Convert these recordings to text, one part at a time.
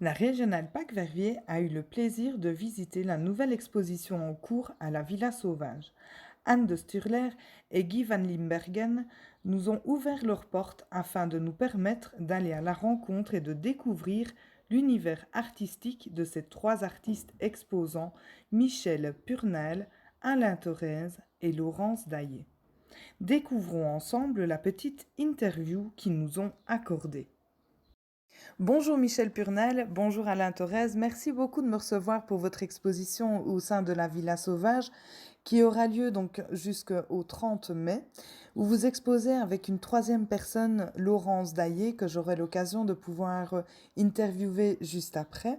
La régionale Pâques-Verviers a eu le plaisir de visiter la nouvelle exposition en cours à la Villa Sauvage. Anne de Sturler et Guy van Limbergen nous ont ouvert leurs portes afin de nous permettre d'aller à la rencontre et de découvrir l'univers artistique de ces trois artistes exposants, Michel Purnel, Alain Thorez et Laurence Daillé. Découvrons ensemble la petite interview qu'ils nous ont accordée. Bonjour Michel Purnel, bonjour Alain Thorez, merci beaucoup de me recevoir pour votre exposition au sein de la Villa Sauvage qui aura lieu donc jusqu'au 30 mai, où vous exposez avec une troisième personne, Laurence Daillé, que j'aurai l'occasion de pouvoir interviewer juste après.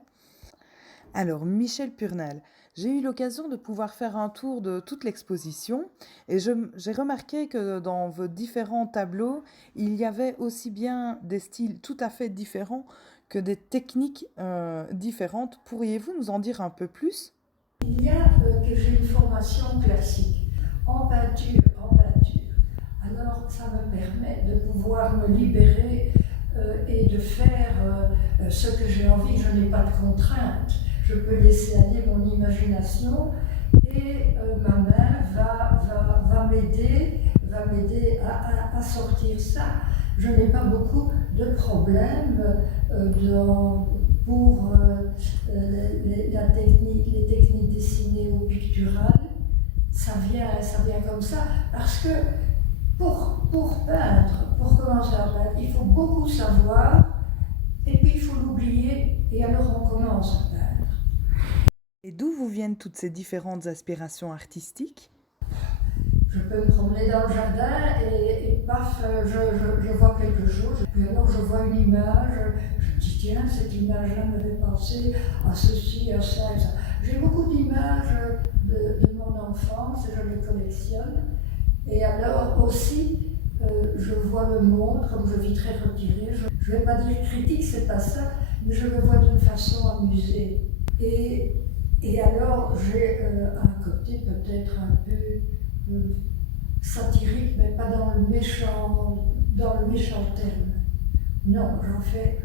Alors, Michel Purnel, j'ai eu l'occasion de pouvoir faire un tour de toute l'exposition et j'ai remarqué que dans vos différents tableaux, il y avait aussi bien des styles tout à fait différents que des techniques différentes. Pourriez-vous nous en dire un peu plus? Il y a que j'ai une formation classique en peinture, Alors ça me permet de pouvoir me libérer et de faire ce que j'ai envie. Je n'ai pas de contraintes. Je peux laisser aller mon imagination et ma main va m'aider à sortir ça. Je n'ai pas beaucoup de problèmes pour les techniques dessinées ou picturales. Ça vient comme ça, parce que pour peindre, pour commencer à peindre, il faut beaucoup savoir, et puis il faut l'oublier, et alors on commence à peindre. Et d'où vous viennent toutes ces différentes aspirations artistiques? Je peux me promener dans le jardin et paf, je vois quelque chose. Puis alors je vois une image, je me dis tiens, cette image-là me fait penser à ceci, à ça et ça. J'ai beaucoup d'images de mon enfance et je les collectionne. Et alors aussi, je vois le monde, comme je vis très retirée. Je ne vais pas dire critique, c'est pas ça, mais je le vois d'une façon amusée. Et alors j'ai un côté peut-être un peu satirique, mais pas dans le méchant terme. Non, j'en fais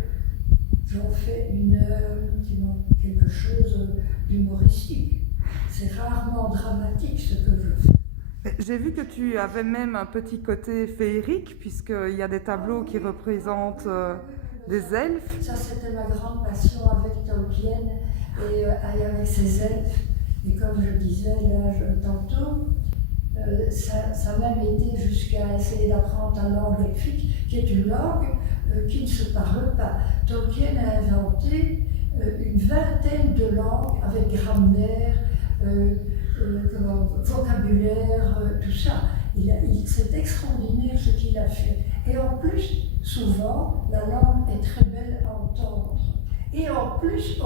quelque chose d'humoristique. C'est rarement dramatique ce que je fais. J'ai vu que tu avais même un petit côté féerique, puisqu'il y a des tableaux qui représentent des elfes. Ça, c'était ma grande passion avec Tolkien et avec ses elfes. Et comme je disais là tantôt, ça m'a même été jusqu'à essayer d'apprendre la langue elfique, qui est une langue qui ne se parle pas. Tolkien a inventé une vingtaine de langues avec grammaire, vocabulaire, tout ça. C'est extraordinaire ce qu'il a fait. Et en plus, souvent, la langue est très belle à entendre. Et en plus,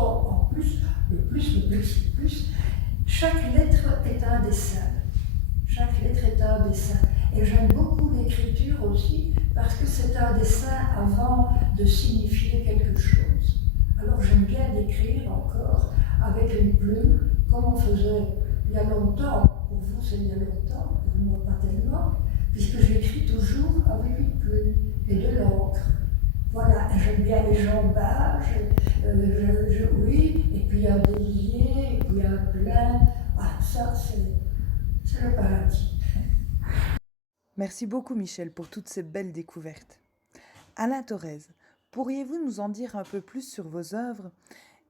le plus, chaque lettre est un dessin. Chaque lettre est un dessin. Et j'aime beaucoup l'écriture aussi, parce que c'est un dessin avant de signifier quelque chose. Alors j'aime bien l'écrire encore avec une plume, comme on faisait il y a longtemps. Pour vous, c'est il y a longtemps, pour moi pas tellement, puisque j'écris toujours avec une plume et de l'encre. Voilà, j'aime bien les jambages, oui, et puis un délié, et puis un plein. Ah, ça, c'est le paradis. Merci beaucoup Michel pour toutes ces belles découvertes. Alain Thorez, pourriez-vous nous en dire un peu plus sur vos œuvres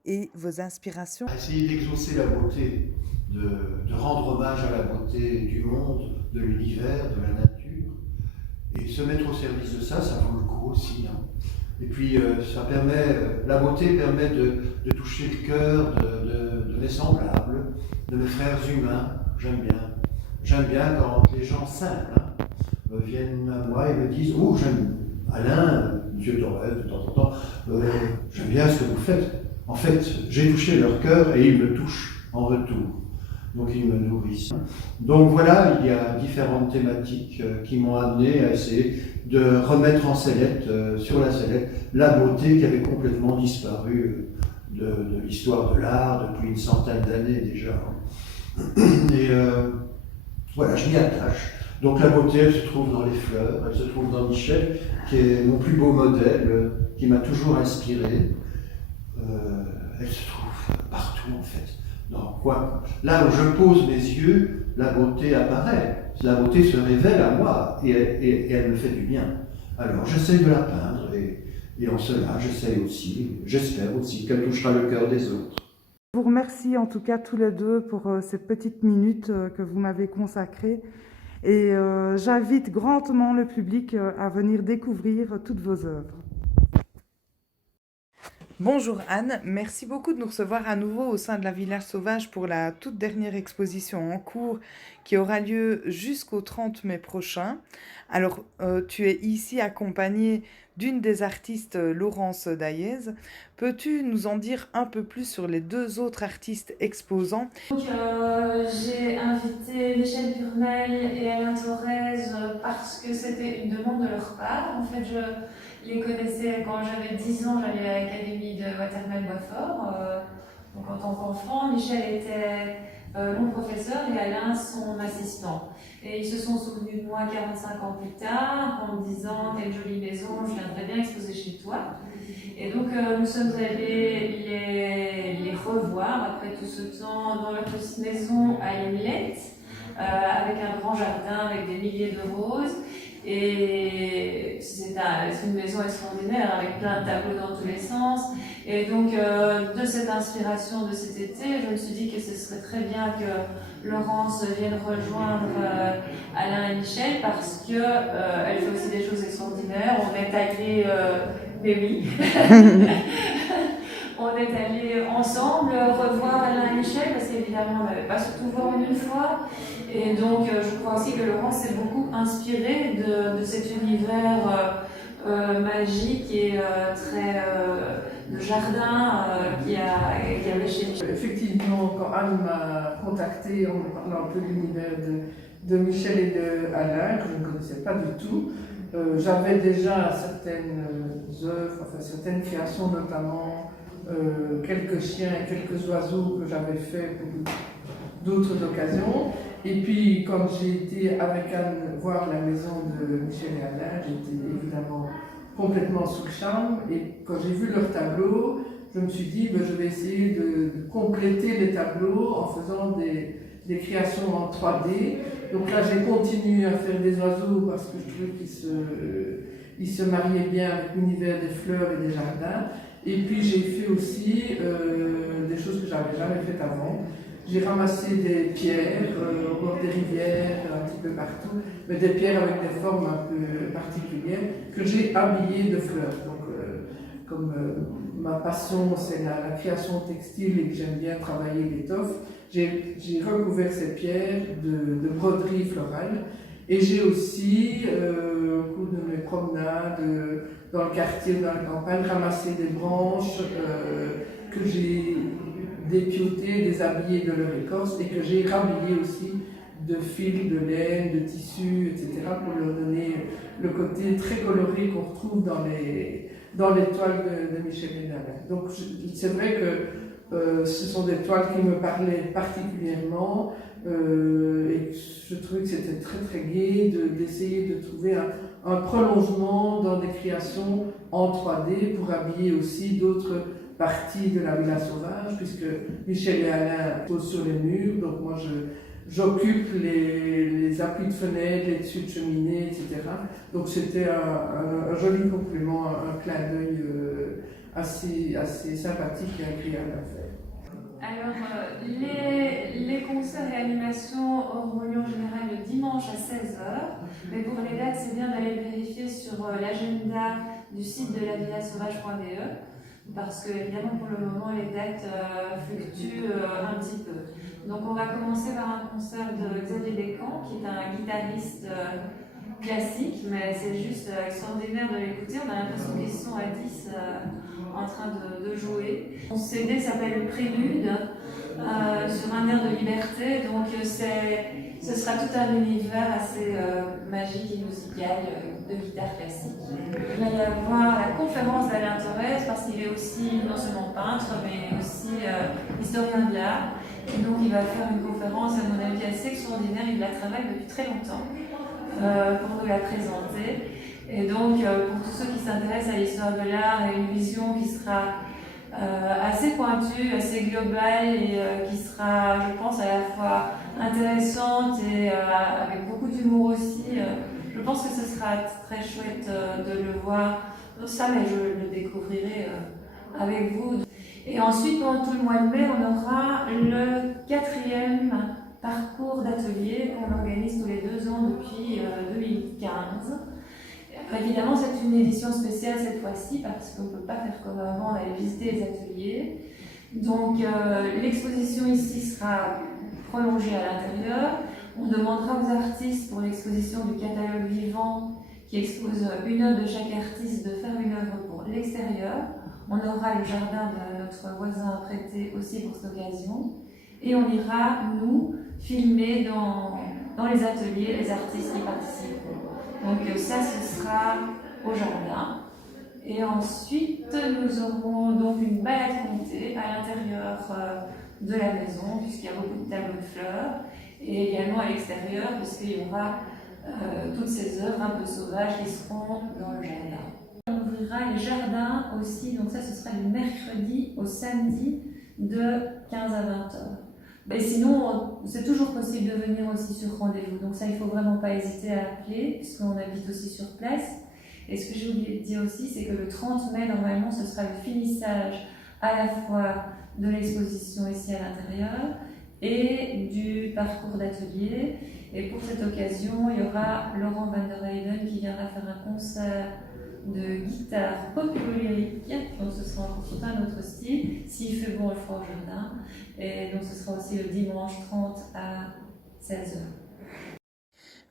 et vos inspirations? Essayer d'exaucer la beauté, de rendre hommage à la beauté du monde, de l'univers, de la nature, et se mettre au service de ça, ça vaut le coup aussi. Hein. Et puis la beauté permet de toucher le cœur de mes semblables, de mes frères humains. J'aime bien. J'aime bien quand les gens simples viennent à moi et me disent « Oh, j'aime Alain, Monsieur Thorez, de temps en temps, j'aime bien ce que vous faites. » En fait, j'ai touché leur cœur et ils me touchent en retour. Donc ils me nourrissent. Donc voilà, il y a différentes thématiques qui m'ont amené à essayer de remettre en sellette, sur la sellette, la beauté qui avait complètement disparu de l'histoire de l'art depuis une centaine d'années déjà. Et voilà, je m'y attache. Donc la beauté, elle se trouve dans les fleurs, elle se trouve dans Michel, qui est mon plus beau modèle, qui m'a toujours inspiré. elle se trouve partout en fait. Là où je pose mes yeux, la beauté apparaît, la beauté se révèle à moi et elle me fait du bien. Alors j'essaie de la peindre et en cela j'espère aussi qu'elle touchera le cœur des autres. Je vous remercie en tout cas tous les deux pour ces petites minutes que vous m'avez consacrées et j'invite grandement le public à venir découvrir toutes vos œuvres. Bonjour Anne, merci beaucoup de nous recevoir à nouveau au sein de la Village Sauvage pour la toute dernière exposition en cours qui aura lieu jusqu'au 30 mai prochain. Alors, tu es ici accompagnée d'une des artistes, Laurence Daillez. Peux-tu nous en dire un peu plus sur les deux autres artistes exposants? Donc, j'ai invité Michel Burnel et Alain Thorez parce que c'était une demande de leur part. En fait, je les connaissais quand j'avais 10 ans, j'allais à l'académie de Watermal-Boisfort. Donc en tant qu'enfant, Michel était mon professeur et Alain son assistant. Et ils se sont souvenus de moi 45 ans plus tard en me disant « Quelle jolie maison, je viendrais bien exposer chez toi ». Et donc nous sommes allés les revoir après tout ce temps dans leur petite maison à Limlette, avec un grand jardin avec des milliers de roses. Et c'est une maison extraordinaire avec plein de tableaux dans tous les sens. Et donc de cette inspiration de cet été, je me suis dit que ce serait très bien que Laurence vienne rejoindre Alain et Michel parce qu'elle fait aussi des choses extraordinaires. On est allés, mais oui, on est allés ensemble revoir Alain et Michel parce qu'évidemment on n'avait pas surtout voir une fois. Et donc je crois aussi que Laurence s'est beaucoup inspirée de cet univers magique et très de jardin qu'il y avait chez Michel. Effectivement, quand Anne m'a contactée en me parlant un peu de l'univers de Michel et de Alain, que je ne connaissais pas du tout, j'avais déjà certaines œuvres, enfin certaines créations, notamment quelques chiens et quelques oiseaux que j'avais fait pour d'autres occasions. Et puis, quand j'ai été avec Anne voir la maison de Michel et Alain, j'étais évidemment complètement sous le charme. Et quand j'ai vu leurs tableaux, je me suis dit, je vais essayer de compléter les tableaux en faisant des créations en 3D. Donc là, j'ai continué à faire des oiseaux parce que je trouvais qu'ils se mariaient bien avec l'univers des fleurs et des jardins. Et puis, j'ai fait aussi des choses que je n'avais jamais faites avant. J'ai ramassé des pierres au bord des rivières, un petit peu partout, mais des pierres avec des formes un peu particulières que j'ai habillées de fleurs. Donc, comme ma passion, c'est la création textile et que j'aime bien travailler l'étoffe, j'ai recouvert ces pierres de broderie florale. Et j'ai aussi, au cours de mes promenades dans le quartier, dans la campagne, ramassé des branches que j'ai dépiauté, déshabillé de leur écorce et que j'ai rhabillé aussi de fils, de laine, de tissus, etc. pour leur donner le côté très coloré qu'on retrouve dans les toiles de Michel et d'Alain. Donc c'est vrai que ce sont des toiles qui me parlaient particulièrement et je trouvais que c'était très très gai d'essayer de trouver un prolongement dans des créations en 3D pour habiller aussi d'autres partie de la Villa Sauvage, puisque Michel et Alain posent sur les murs, donc moi j'occupe les appuis de fenêtres, les dessus de cheminée, etc. Donc c'était un joli complément, un clin d'œil assez sympathique et agréable à faire. Alors, les concerts et animations auront lieu en général le dimanche à 16h, mais pour les dates, c'est bien d'aller vérifier sur l'agenda du site de lavillasauvage.be. Parce que, évidemment, pour le moment, les dates fluctuent un petit peu. Donc, on va commencer par un concert de Xavier Descamps, qui est un guitariste classique, mais c'est juste extraordinaire de l'écouter. On a l'impression qu'ils sont à 10 en train de jouer. Son CD s'appelle Prélude, sur un air de liberté. Donc, ce sera tout un univers assez magique et musical de guitare classique. Il va y avoir la conférence d'Alain Thorez parce qu'il est aussi non seulement peintre mais aussi historien de l'art. Et donc il va faire une conférence à mon avis assez extraordinaire, il la travaille depuis très longtemps pour nous la présenter. Et donc pour tous ceux qui s'intéressent à l'histoire de l'art et une vision qui sera assez pointue, assez globale et qui sera, je pense, à la fois intéressante et avec beaucoup d'humour aussi. Je pense que ce sera très chouette de le voir. Ça, mais je le découvrirai avec vous. Et ensuite, pendant tout le mois de mai, on aura le 4e parcours d'atelier qu'on organise tous les 2 ans depuis 2015. Évidemment, c'est une édition spéciale cette fois-ci parce qu'on ne peut pas faire comme avant, aller visiter les ateliers. Donc, l'exposition ici sera prolongée à l'intérieur. On demandera aux artistes pour l'exposition du catalogue vivant qui expose une œuvre de chaque artiste de faire une œuvre pour l'extérieur. On aura le jardin de notre voisin prêté aussi pour cette occasion. Et on ira, nous, filmer dans les ateliers les artistes qui participent. Donc ça, ce sera au jardin. Et ensuite, nous aurons donc une balade comptée à l'intérieur de la maison, puisqu'il y a beaucoup de tableaux de fleurs, et également à l'extérieur, puisqu'il y aura toutes ces œuvres un peu sauvages qui seront dans le jardin. On ouvrira les jardins aussi, donc ça, ce sera du mercredi au samedi de 15 à 20 heures. Mais sinon, c'est toujours possible de venir aussi sur rendez-vous. Donc ça, il ne faut vraiment pas hésiter à appeler, puisqu'on habite aussi sur place. Et ce que j'ai oublié de dire aussi, c'est que le 30 mai, normalement, ce sera le finissage à la fois de l'exposition ici à l'intérieur et du parcours d'atelier. Et pour cette occasion, il y aura Laurent Van der Weyden qui viendra faire un concert de guitare pop-lyrique, donc ce sera encore tout un autre style. S'il fait bon, on le fera au jardin. Et donc ce sera aussi le dimanche 30 à 16h.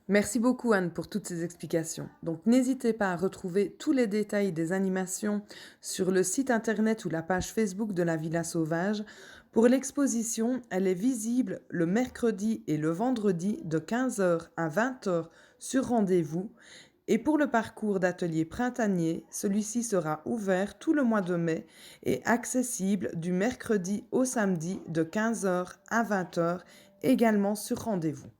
Merci beaucoup Anne pour toutes ces explications. Donc n'hésitez pas à retrouver tous les détails des animations sur le site internet ou la page Facebook de la Villa Sauvage. Pour l'exposition, elle est visible le mercredi et le vendredi de 15h à 20h sur rendez-vous. Et pour le parcours d'atelier printanier, celui-ci sera ouvert tout le mois de mai et accessible du mercredi au samedi de 15h à 20h, également sur rendez-vous.